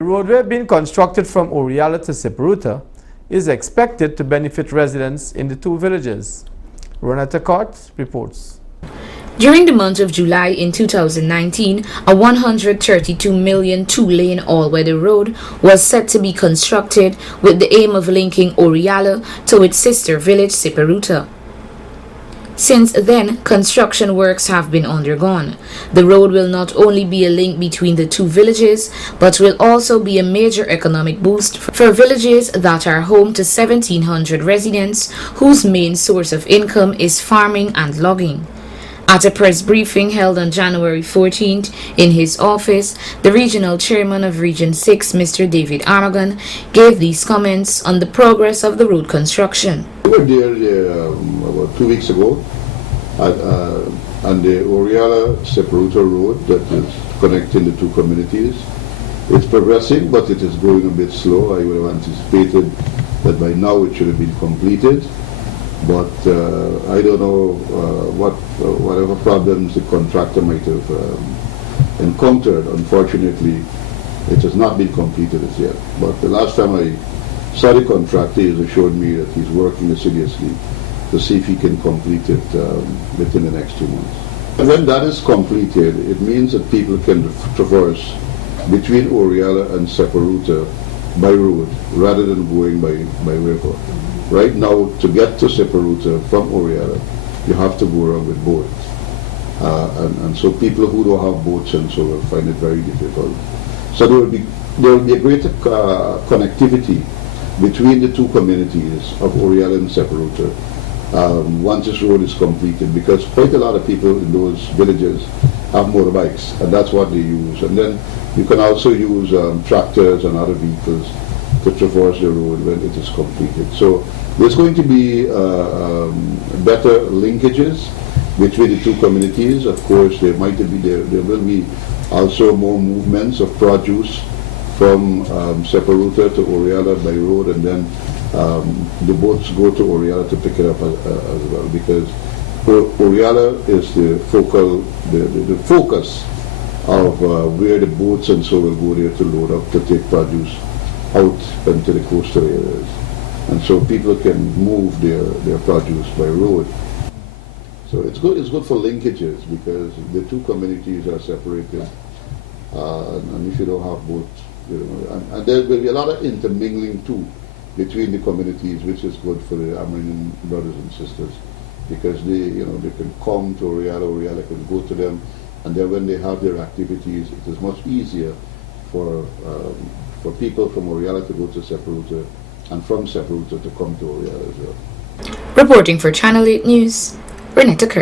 The roadway being constructed from Orealla to Siparuta is expected to benefit residents in the two villages. Renata Cott reports. During the month of July in 2019, a 132 million two-lane all-weather road was set to be constructed with the aim of linking Orealla to its sister village Siparuta. Since then, construction works have been undergone. The road will not only be a link between the two villages, but will also be a major economic boost for villages that are home to 1,700 residents whose main source of income is farming and logging. At a press briefing held on January 14th in his office, the regional chairman of Region 6, Mr. David Aragon, gave these comments on the progress of the road construction. We were there about 2 weeks ago on the Orealla-Siparuta road that is connecting the two communities. It's progressing, but it is going a bit slow. I would have anticipated that by now it should have been completed. But I don't know whatever problems the contractor might have encountered. Unfortunately, it has not been completed as yet. But the last time I saw the contractor, he assured me that he's working assiduously to see if he can complete it within the next 2 months. And when that is completed, it means that people can traverse between Orealla and Siparuta by road rather than going by river. Right now, to get to Siparuta from Orealla, you have to go around with boats. And so people who don't have boats and so will find it very difficult. So there will be a greater connectivity between the two communities of Orealla and Siparuta once this road is completed, because quite a lot of people in those villages have motorbikes, and that's what they use. And then you can also use tractors and other vehicles to traverse the road when it is completed. So there's going to be better linkages between the two communities. Of course, there will be also more movements of produce from Siparuta to Orealla by road, and then the boats go to Orealla to pick it up as well, because Orealla is the focus of where the boats and so will go there to load up, to take produce out into the coastal areas. And so people can move their produce by road. So it's good for linkages, because the two communities are separated, and if you don't have boats, and there will be a lot of intermingling too between the communities, which is good for the Amerindian brothers and sisters, because they can come to Orealla can go to them, and then when they have their activities, it is much easier for people from Orealla to go to Siparuta, and from Siparuta to come to Orealla as well. Reporting for Channel 8 News, Renata Cott.